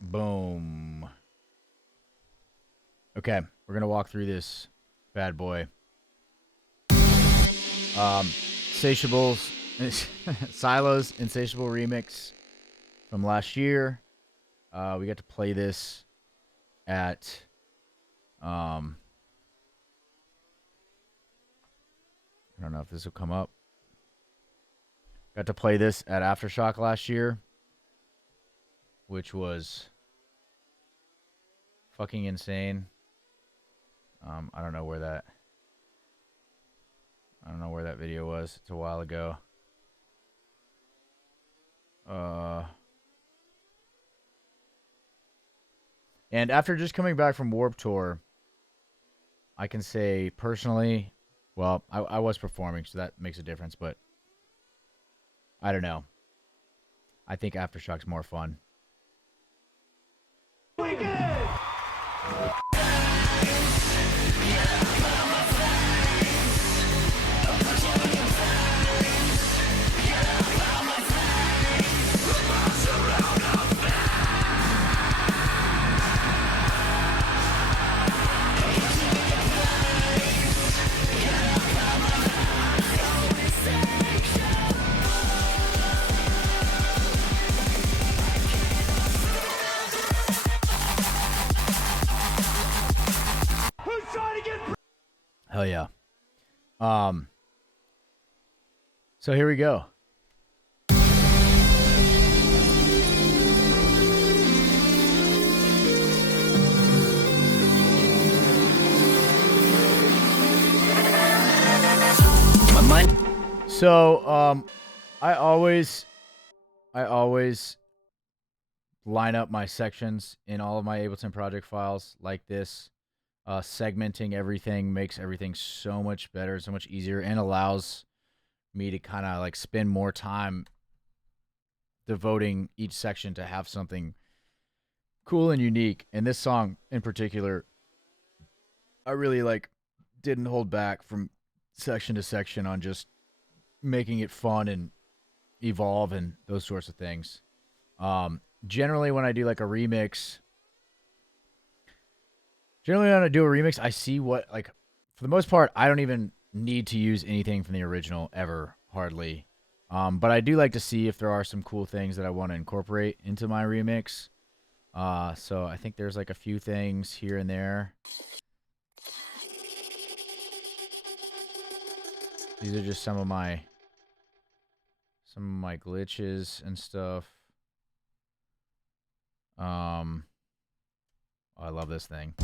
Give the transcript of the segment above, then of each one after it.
Boom. Okay, we're gonna walk through this bad boy. Insatiable's Silo's Insatiable remix from last year. We got to play this at I don't know if this will come up. Got to play this at Aftershock last year, which was fucking insane. I don't know where that video was. It's a while ago. And after just coming back from Warped Tour, I can say personally, well, I was performing, so that makes a difference, but I don't know. I think Aftershock's more fun. Hell yeah. So here we go. So I always line up my sections in all of my Ableton project files like this. Segmenting everything makes everything so much better, so much easier, and allows me to kind of like spend more time devoting each section to have something cool and unique. And this song in particular, I really didn't hold back from section to section on just making it fun and evolve and those sorts of things. Generally when I do like a remix, I see what, for the most part, I don't even need to use anything from the original ever, hardly. But I do like to see if there are some cool things that I want to incorporate into my remix. So I think there's like a few things here and there. These are just some of my glitches and stuff. Oh, I love this thing.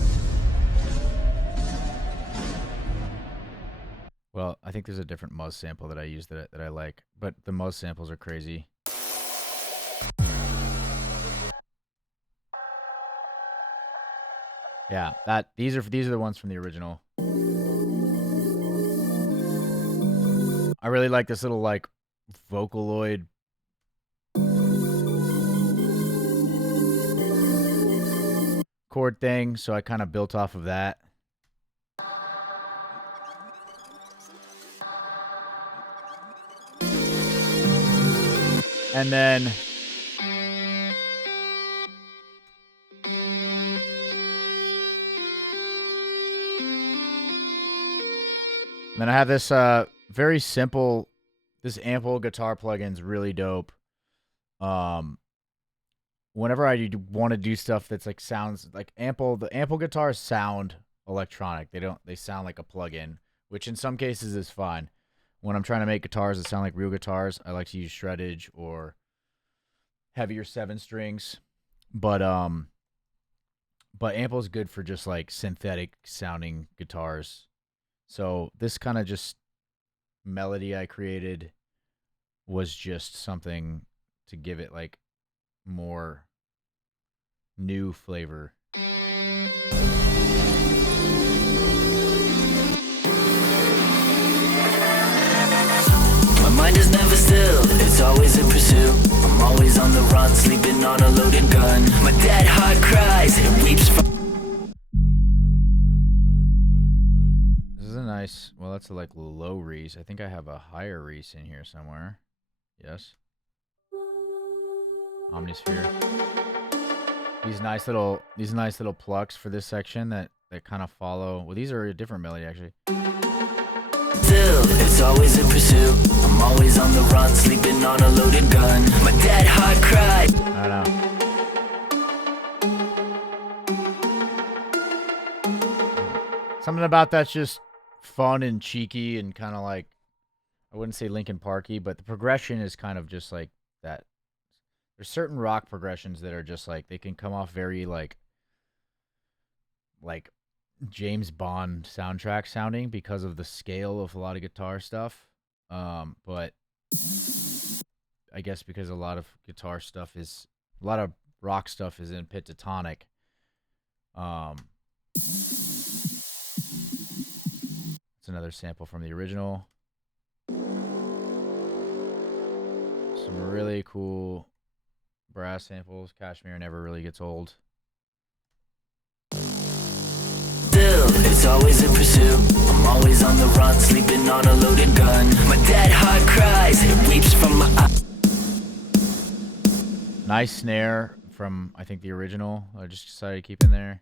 Well, I think there's a different Muzz sample that I use that I like, but the Muzz samples are crazy. Yeah, these are the ones from the original. I really like this little Vocaloid chord thing, so I kind of built off of that. And then I have this very simple, this Ample guitar plugin's really dope. Whenever I want to do stuff that's like sounds like the Ample guitars sound electronic. They sound like a plugin, which in some cases is fine. When I'm trying to make guitars that sound like real guitars, I like to use shreddage or heavier 7 strings. But Ample's good for just like synthetic sounding guitars. So this kind of just melody I created was just something to give it like more new flavor. My mind is never still, it's always in pursuit. I'm always on the run, sleeping on a loaded gun. My dead heart cries, it weeps for... This is a nice, well, that's a low Reese. I think I have a higher Reese in here somewhere. Yes. Omnisphere. these nice little plucks for this section that kind of follow. Well, these are a different melody actually. Still, it's always in pursuit. I'm always on the run, sleeping on a loaded gun. My dead heart cries. I don't know. Something about that's just fun and cheeky and kind of like, I wouldn't say Linkin Parky, but the progression is kind of just like that. There's certain rock progressions that are just like, they can come off very like James Bond soundtrack sounding because of the scale of a lot of guitar stuff. But I guess because a lot of rock stuff is in pentatonic. It's another sample from the original. Some really cool brass samples. Kashmir never really gets old. Still, it's always in pursuit. I'm always on the run, sleeping on a loaded gun. My dead heart cries, it weeps from my eyes. Nice snare from, I think, the original. I just decided to keep in there.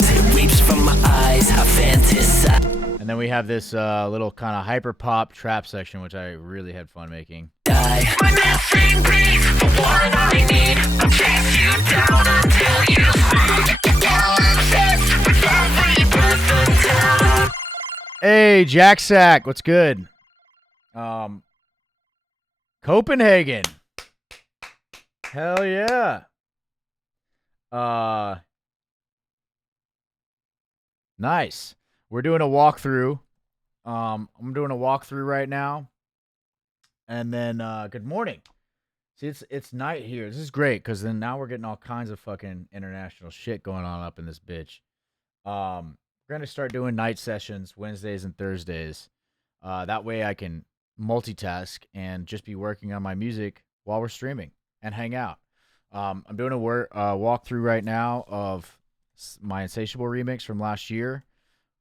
It weeps from my eyes, I fantasize. And then we have this little kind of hyper pop trap section, which I really had fun making. My missing piece, the one I need. I'll chase you down until you see. With every breath until Hey, Jack Sack, what's good? Copenhagen. Hell yeah. Nice. We're doing a walkthrough. I'm doing a walkthrough right now. And then good morning. See, it's night here. This is great because then now we're getting all kinds of fucking international shit going on up in this bitch. We're gonna start doing night sessions Wednesdays and Thursdays. That way I can multitask and just be working on my music while we're streaming and hang out. I'm doing a walkthrough right now of my Insatiable remix from last year.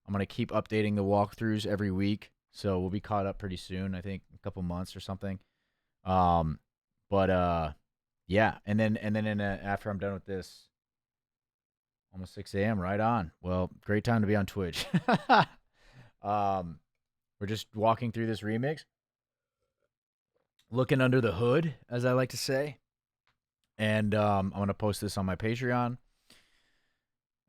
I'm gonna keep updating the walkthroughs every week, so we'll be caught up pretty soon. I think a couple months or something. Yeah, and then after I'm done with this, almost 6 a.m. Right on. Well, great time to be on Twitch. We're just walking through this remix, looking under the hood, as I like to say. And I'm gonna post this on my Patreon,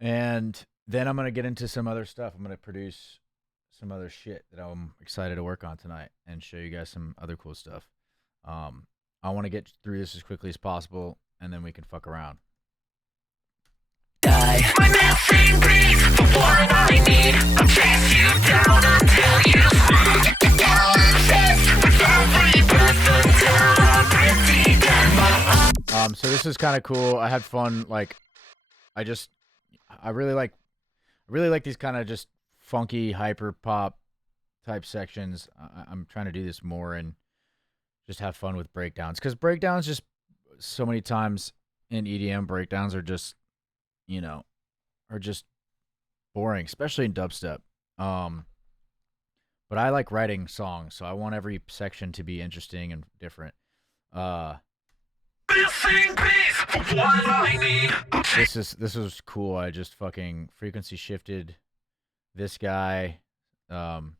and then I'm gonna get into some other stuff. I'm gonna produce some other shit that I'm excited to work on tonight and show you guys some other cool stuff. I want to get through this as quickly as possible, and then we can fuck around. My missing piece, the one I need. I'll chase you down until you see. With every breath until I'm pretty dead. So this is kind of cool. I had fun. Like, I really like these kind of just funky hyper pop type sections. I'm trying to do this more and just have fun with breakdowns, because breakdowns just so many times in EDM, breakdowns are just, are just boring, especially in dubstep. But I like writing songs, so I want every section to be interesting and different. Missing piece, the one I need. This was cool. I just fucking frequency shifted this guy. So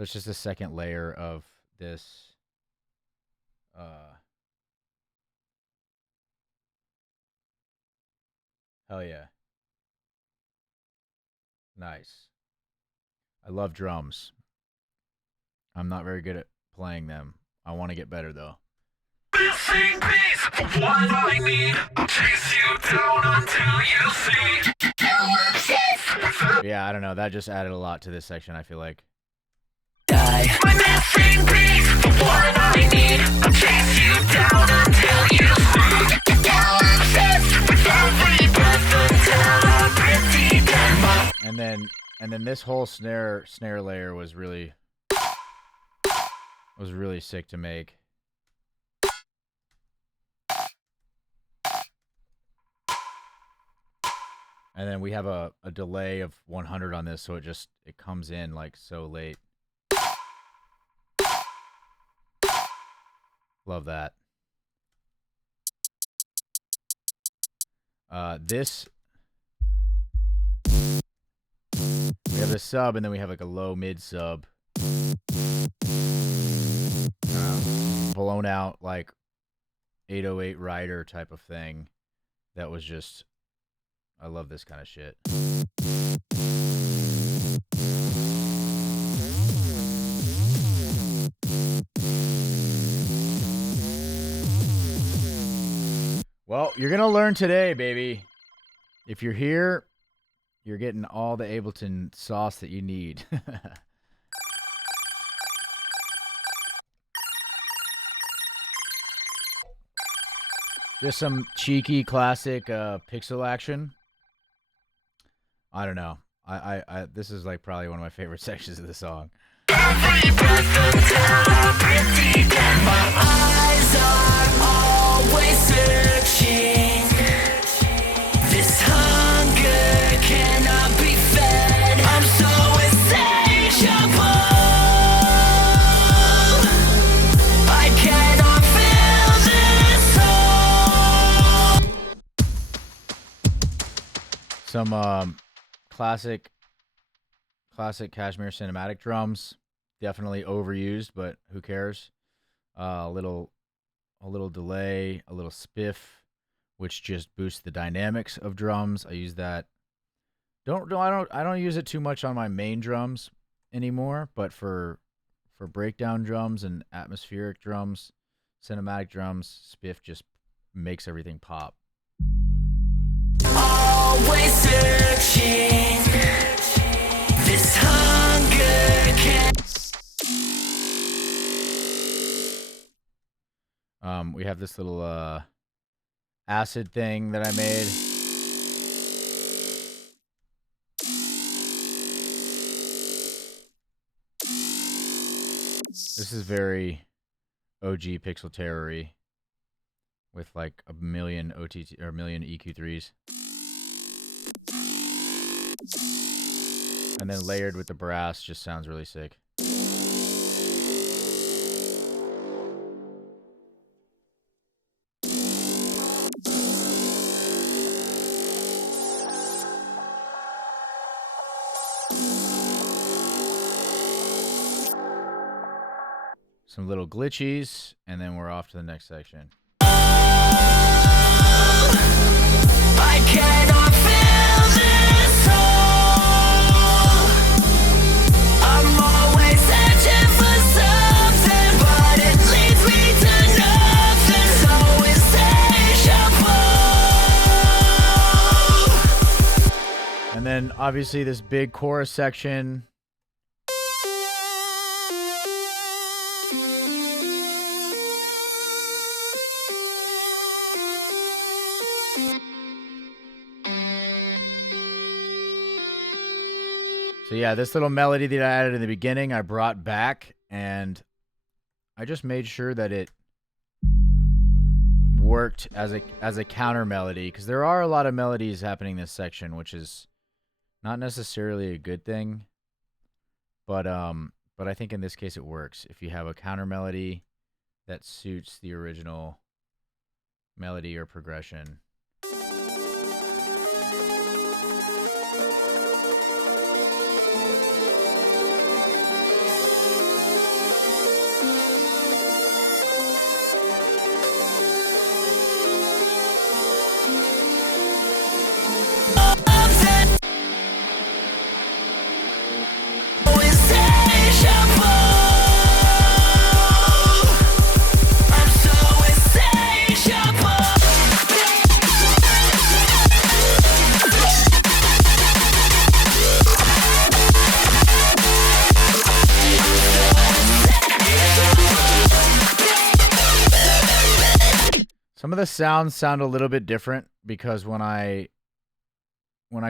it's just a second layer of this. Hell yeah. Nice. I love drums. I'm not very good at playing them. I want to get better though. Missing piece, the one I need. I'll chase you down until you see. Yeah, I don't know. That just added a lot to this section, I feel like. My missing piece, the one I need. I'll chase you down until you see. With every breath until I'm pretty dead. And then this whole snare layer was really sick to make. And then we have a delay of 100 on this, so it comes in like so late. Love that. This we have the sub, and then we have like a low mid sub, blown out like 808 rider type of thing. That was just, I love this kind of shit. Well, you're gonna learn today, baby. If you're here, you're getting all the Ableton sauce that you need. Just some cheeky classic pixel action. I don't know. I this is like probably one of my favorite sections of the song. Every breath until pretty dead. My eyes are always searching. This hunger cannot be fed. I'm so insatiable. I cannot feel this soul. Some classic Kashmir cinematic drums. Definitely overused, but who cares? A little delay, a little spiff, which just boosts the dynamics of drums. I use that. I don't use it too much on my main drums anymore, but for breakdown drums and atmospheric drums, cinematic drums, spiff just makes everything pop. Always searching. This hunger can. We have this little acid thing that I made. This is very OG Pixel Terror-y with like a million OTT or a million EQ3s. And then layered with the brass just sounds really sick. Some little glitchies, and then we're off to the next section. I cannot feel this soul. I'm always searching for something, but it leads me to nothing. So insatiable. And then obviously this big chorus section. So yeah, this little melody that I added in the beginning, I brought back, and I just made sure that it worked as a counter melody, because there are a lot of melodies happening in this section, which is not necessarily a good thing, but I think in this case it works. If you have a counter melody that suits the original melody or progression. Some of the sounds sound a little bit different because when I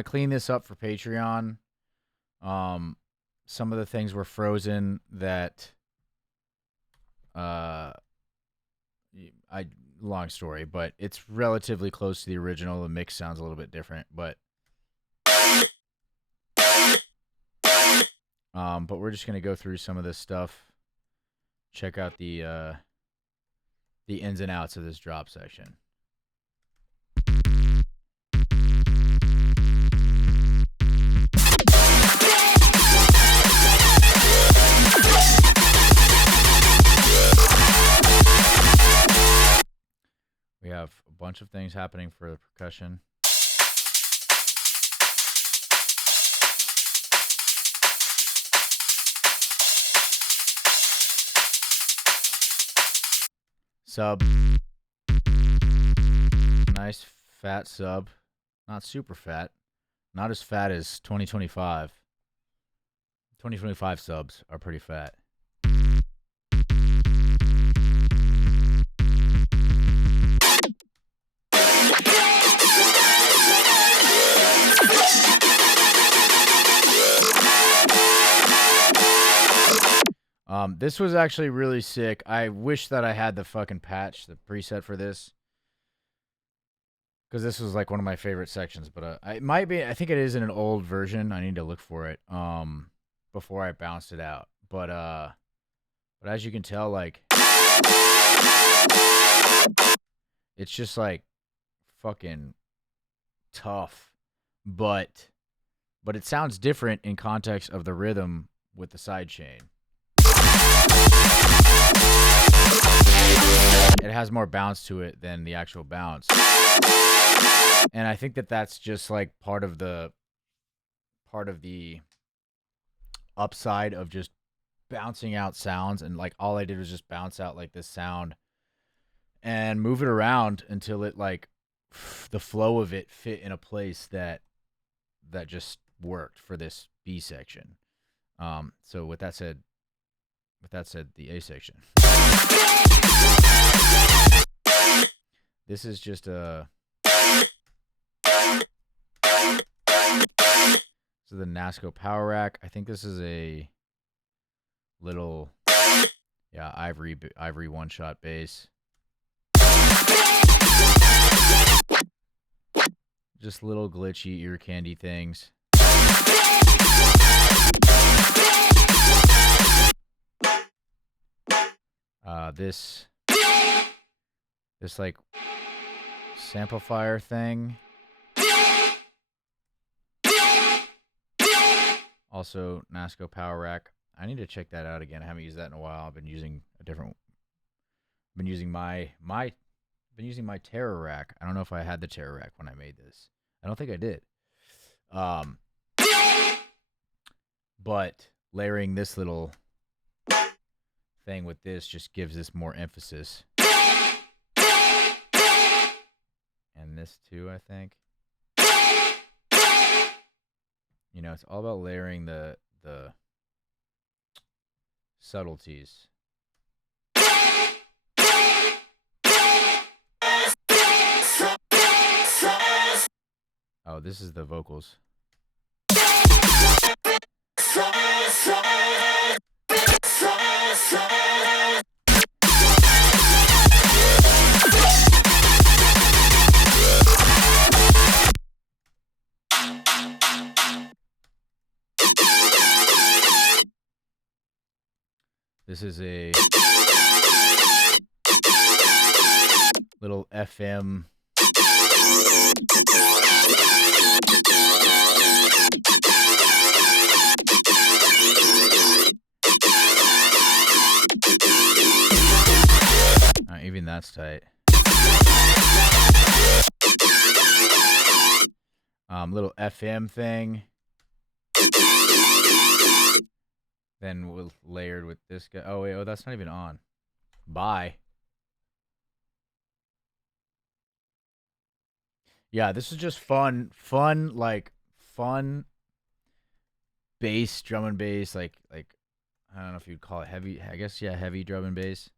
clean this up for Patreon, some of the things were frozen that long story, but it's relatively close to the original. The mix sounds a little bit different, but we're just gonna go through some of this stuff. Check out the ins and outs of this drop section. We have a bunch of things happening for the percussion. Sub. Nice fat sub. Not super fat. Not as fat as 2025. 2025 subs are pretty fat. This was actually really sick. I wish that I had the fucking patch, the preset for this. Because this was like one of my favorite sections, but it might be. I think it is in an old version. I need to look for it before I bounced it out. But as you can tell, like it's just like fucking tough, but it sounds different in context of the rhythm with the sidechain. It has more bounce to it than the actual bounce. And I think that that's just like part of the upside of just bouncing out sounds. And like all I did was just bounce out like this sound and move it around until it like the flow of it fit in a place that just worked for this B section. So with that said, the A section. This is just a. So the NASCO power rack. I think this is a little, ivory one-shot bass. Just little glitchy ear candy things. This like samplifier thing. Also NASCO power rack. I need to check that out again. I haven't used that in a while. I've been using my Terror rack. I don't know if I had the Terror rack when I made this. I don't think I did. But layering this little thing with this just gives this more emphasis. And this too, I think. You know, it's all about layering the subtleties. Oh, this is the vocals. This is a little FM. Even that's tight. Little FM thing. Then we'll layered with this guy. Oh wait, that's not even on. Bye. Yeah, this is just fun bass, drum and bass, like I don't know if you'd call it heavy. I guess yeah, heavy drum and bass.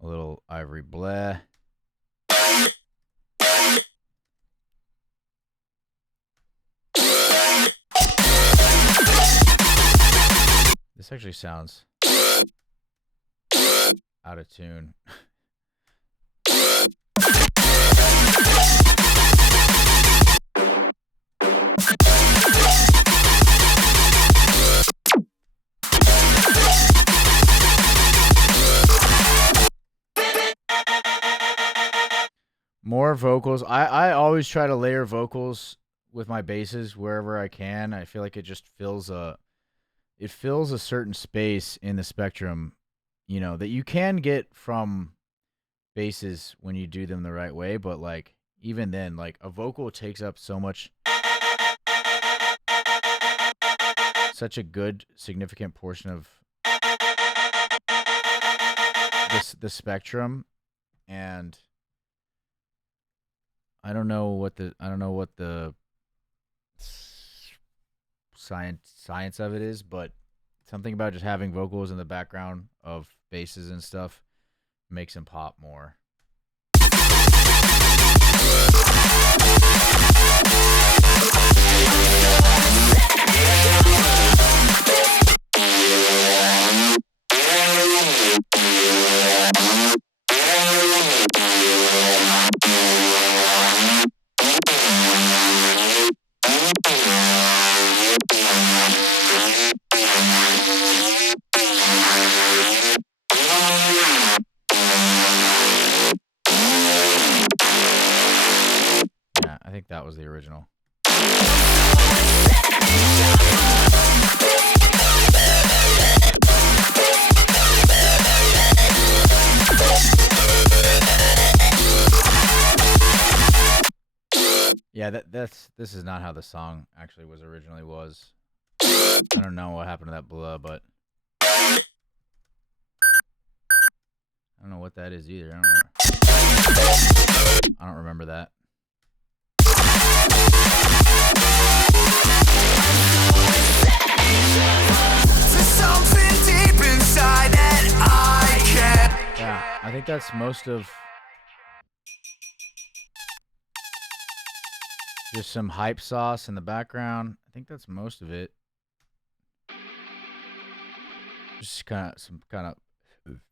A little ivory bleh. This actually sounds out of tune. More vocals. I always try to layer vocals with my basses wherever I can. I feel like it just fills a certain space in the spectrum, that you can get from basses when you do them the right way, but like even then, like a vocal takes up such a good significant portion of the spectrum, and I don't know what the science of it is, but something about just having vocals in the background of basses and stuff makes them pop more. Yeah, I think that was the original. Yeah, this is not how the song actually originally was. I don't know what happened to that blah, but I don't know what that is either. I don't remember that. There's something deep inside that I can't. Yeah, I think that's most of just some hype sauce in the background. I think that's most of it. Just some kind of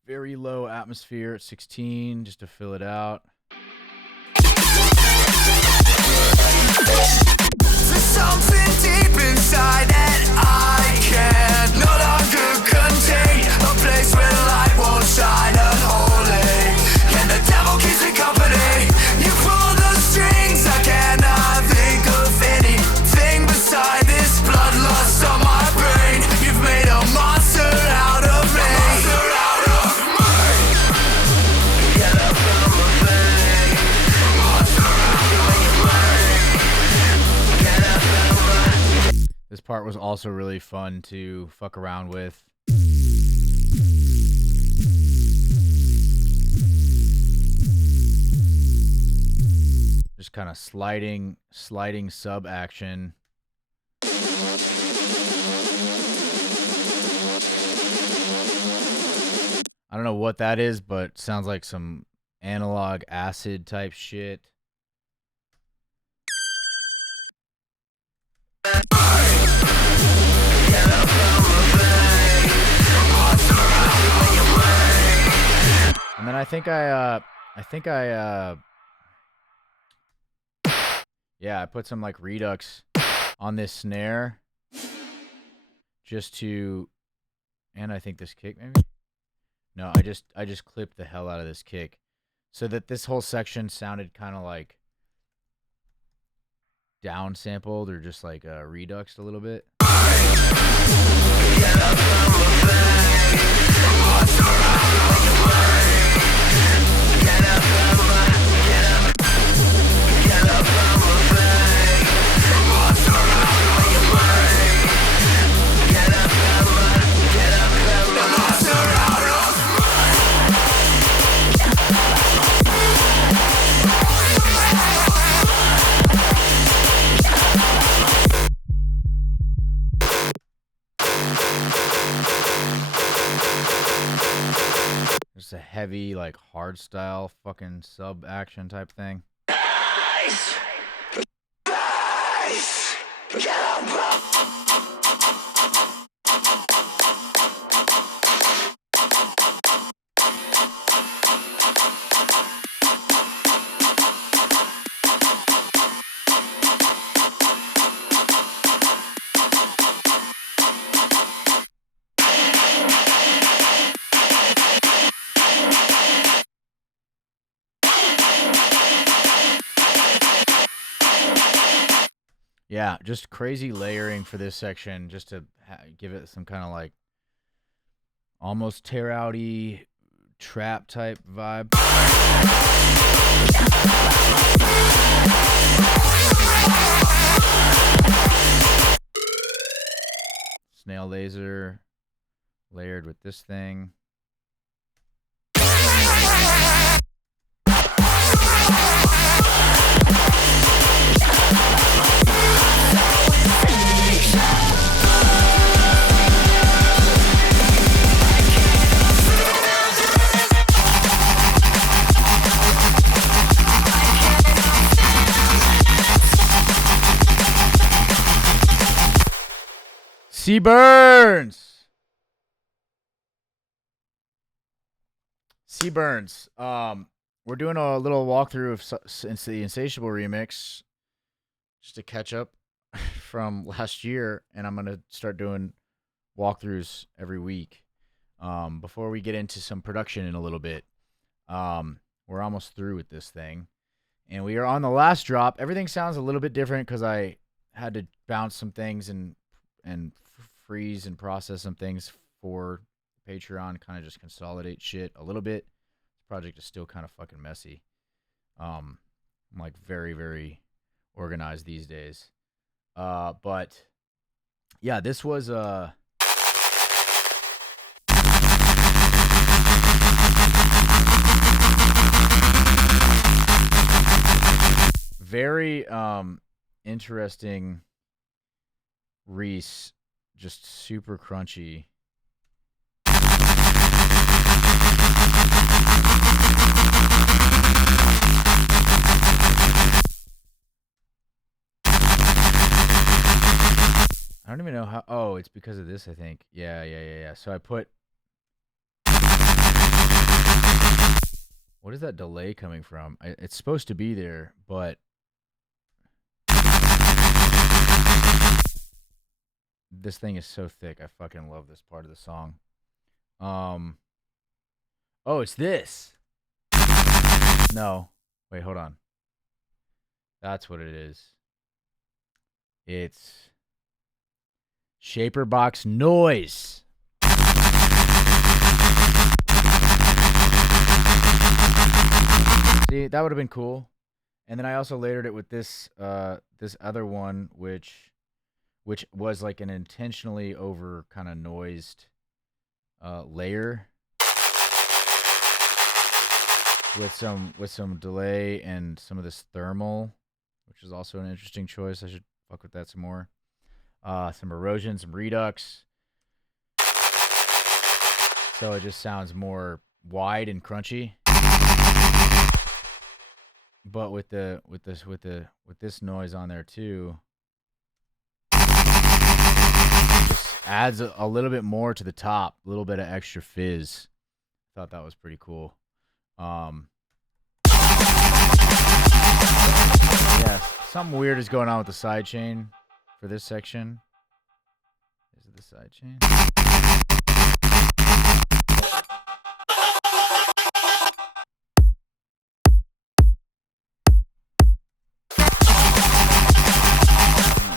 very low atmosphere at 16 just to fill it out. There's something deep inside that I can't no longer contain. A place where light won't shine unholy. And the devil keeps me company. You pull the strings, I cannot think of anything beside this bloodlust on my brain. You've made a monster out of me. Get up from the thing. Monster out of me. Get up from the. This part was also really fun to fuck around with. Just kind of sliding sub action. I don't know what that is, but sounds like some analog acid type shit. And then I think I put some like redux on this snare just to, and I think this kick maybe. No, I just clipped the hell out of this kick so that this whole section sounded kind of like down sampled or just like reduxed a little bit. Just a heavy, like, hard style fucking sub action type thing. Nice. Nice. Get up. Yeah, just crazy layering for this section, just to give it some kind of like almost tear outy trap type vibe. Snail laser layered with this thing. Seaburns. Seaburns. We're doing a little walkthrough of the Insatiable remix, just to catch up from last year, and I'm gonna start doing walkthroughs every week. Before we get into some production in a little bit, we're almost through with this thing, and we are on the last drop. Everything sounds a little bit different because I had to bounce some things and freeze and process some things for Patreon, kind of just consolidate shit a little bit. This project is still kind of fucking messy. I'm like very, very organized these days. But yeah, this was very interesting Reese, just super crunchy. I don't even know how. Oh, it's because of this, I think. Yeah. So I put. What is that delay coming from? It's supposed to be there, but this thing is so thick. I fucking love this part of the song. Oh, it's this. No. Wait, hold on. That's what it is. It's Shaper Box Noise. See, that would have been cool. And then I also layered it with this this other one, which was like an intentionally over kind of noised layer with some delay and some of this thermal, which is also an interesting choice. I should fuck with that some more. Some erosion, some redux. So it just sounds more wide and crunchy. But with this noise on there too, just adds a little bit more to the top, a little bit of extra fizz. Thought that was pretty cool. Yeah, something weird is going on with the sidechain for this section. Is it the sidechain?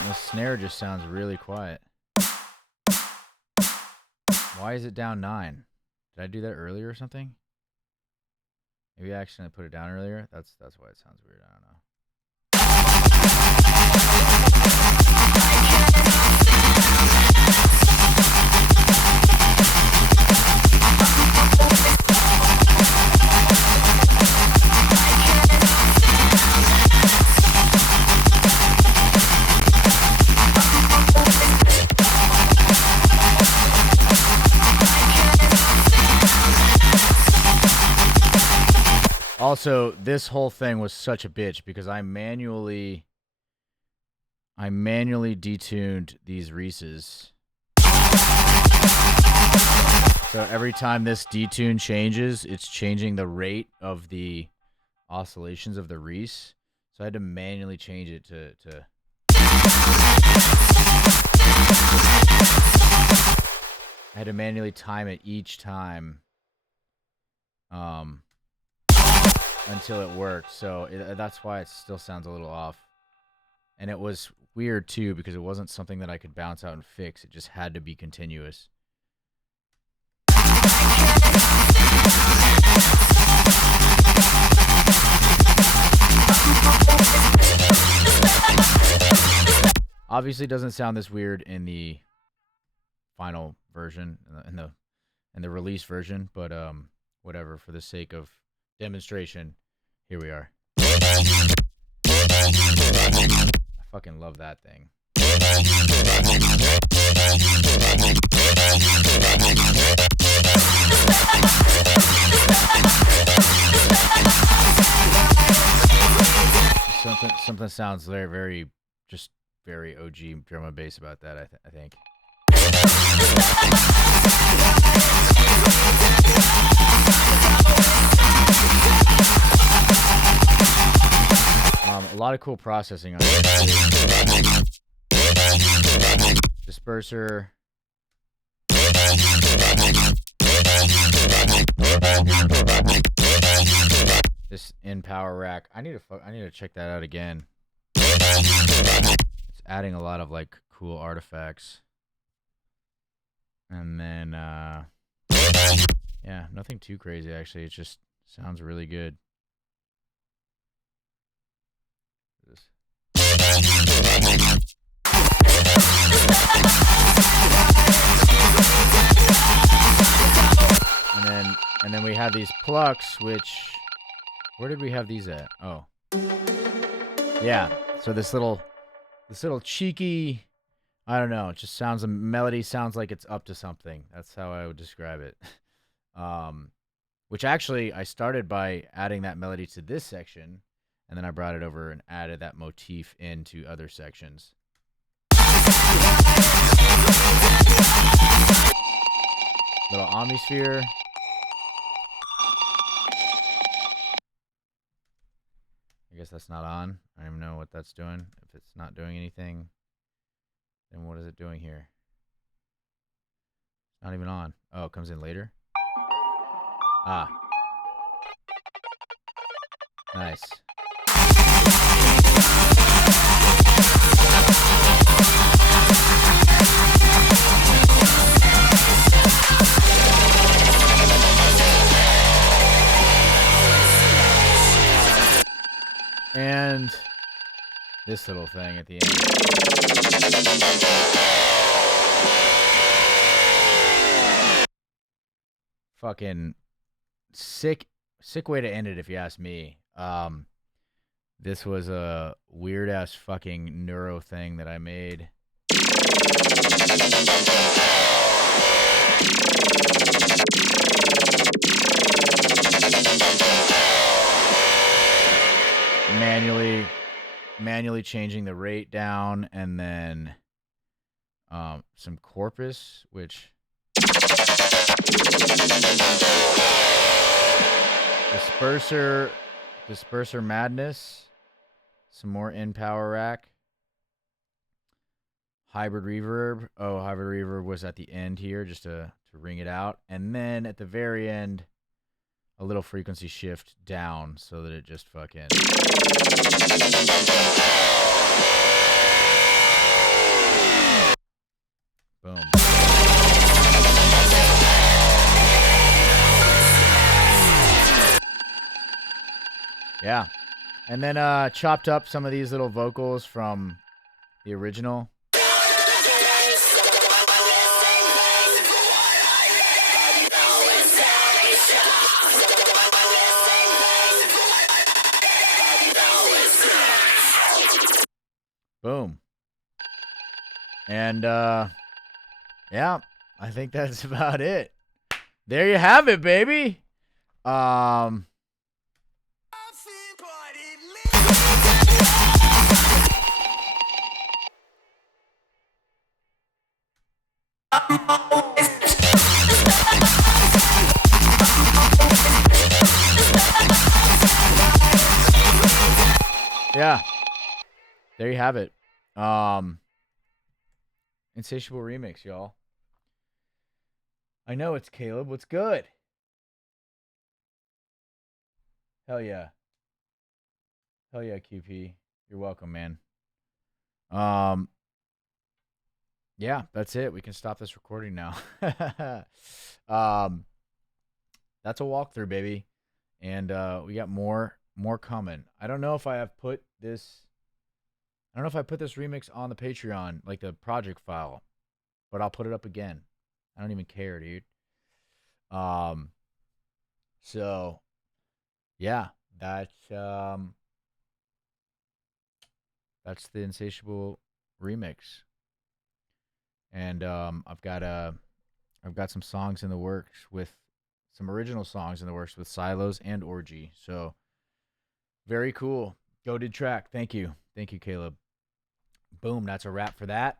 The snare just sounds really quiet. Why is it down 9? Did I do that earlier or something? Maybe I accidentally put it down earlier. That's why it sounds weird. I don't know. Also, this whole thing was such a bitch because I manually detuned these Reeses. So every time this detune changes, it's changing the rate of the oscillations of the Reese. So I had to manually change it to I had to manually time it each time until it worked. So that's why it still sounds a little off. And it was weird too because it wasn't something that I could bounce out and fix. It just had to be continuous. Obviously doesn't sound this weird in the final version, in the release version, but whatever, for the sake of demonstration, here we are. I fucking love that thing. Something sounds very, very, just very OG drum and bass about that, I think. A lot of cool processing on it. Disperser. This in power rack. I need to check that out again. It's adding a lot of like cool artifacts. And then yeah, nothing too crazy actually. It just sounds really good. And then we have these plucks, which, where did we have these at? Oh, yeah. So this little cheeky, I don't know. It just sounds, a melody sounds like it's up to something. That's how I would describe it. Which actually I started by adding that melody to this section, and then I brought it over and added that motif into other sections. Little omnisphere. I guess that's not on. I don't even know what that's doing. If it's not doing anything, then what is it doing here? It's not even on. Oh, it comes in later? Ah. Nice. And this little thing at the end. Fucking sick way to end it if you ask me. This was a weird ass fucking neuro thing that I made. Manually changing the rate down, and then some corpus, which disperser madness, some more in power rack, hybrid reverb. Oh, hybrid reverb was at the end here just to ring it out, and then at the very end, a little frequency shift down so that it just fucking. Boom. Yeah. And then chopped up some of these little vocals from the original. Boom. And yeah, I think that's about it. There you have it, baby. Yeah. There you have it. Insatiable remix, y'all. I know it's Caleb. What's good? Hell yeah. Hell yeah, QP. You're welcome, man. Um, yeah, that's it. We can stop this recording now. um, that's a walkthrough, baby, and we got more coming. I don't know if I have put this. I don't know if I put this remix on the Patreon, like the project file, but I'll put it up again. I don't even care, dude. Um, so yeah, that's the Insatiable remix, and I've got some songs in the works with some original songs in the works with Silos and Orgy. So very cool. Goated track. Thank you, Caleb. Boom. That's a wrap for that.